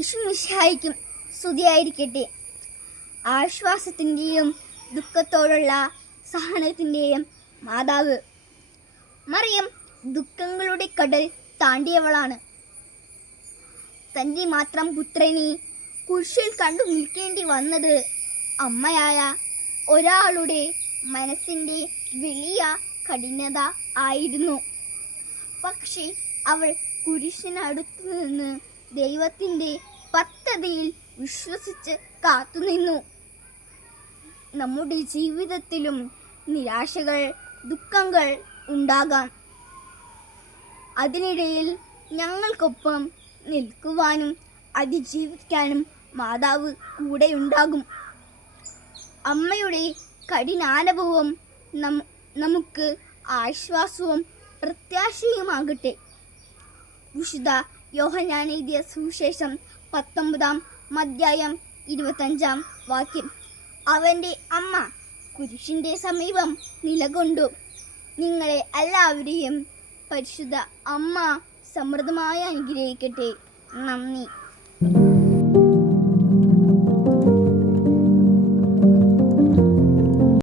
ഈശോമിശിഹായ്ക്കും സ്തുതിയായിരിക്കട്ടെ. ആശ്വാസത്തിൻ്റെയും ദുഃഖത്തോടുള്ള സഹനത്തിൻ്റെയും മാതാവ് മറിയം ദുഃഖങ്ങളുടെ കടൽ താണ്ടിയവളാണ്. തൻ്റെ മാത്രം പുത്രനെ കുരിശിൽ കണ്ടു നിൽക്കേണ്ടി വന്നത് അമ്മയായ ഒരാളുടെ മനസ്സിൻ്റെ വലിയ കഠിനത ആയിരുന്നു. പക്ഷേ അവൾ കുരിശിനടുത്തു നിന്ന് ദൈവത്തിൻ്റെ പദ്ധതിയിൽ വിശ്വസിച്ച് കാത്തുനിന്നു. നമ്മുടെ ജീവിതത്തിലും നിരാശകൾ, ദുഃഖങ്ങൾ ഉണ്ടാകാം. അതിനിടയിൽ ഞങ്ങൾക്കൊപ്പം നിൽക്കുവാനും അതിജീവിക്കാനും മാതാവ് കൂടെയുണ്ടാകും. അമ്മയുടെ കഠിനാനുഭവം നമുക്ക് ആശ്വാസവും പ്രത്യാശയുമാകട്ടെ. വിശുദ്ധ യോഹന്നാൻ എഴുതിയ സുവിശേഷം 19-ാം അധ്യായം 25-ാം വാക്യം. അവൻ്റെ അമ്മ കുരിശിൻ്റെ സമീപം നിലകൊണ്ടു. നിങ്ങളെ എല്ലാവരെയും പരിശുദ്ധ അമ്മ സമൃദ്ധമായി അനുഗ്രഹിക്കട്ടെ. നന്ദി.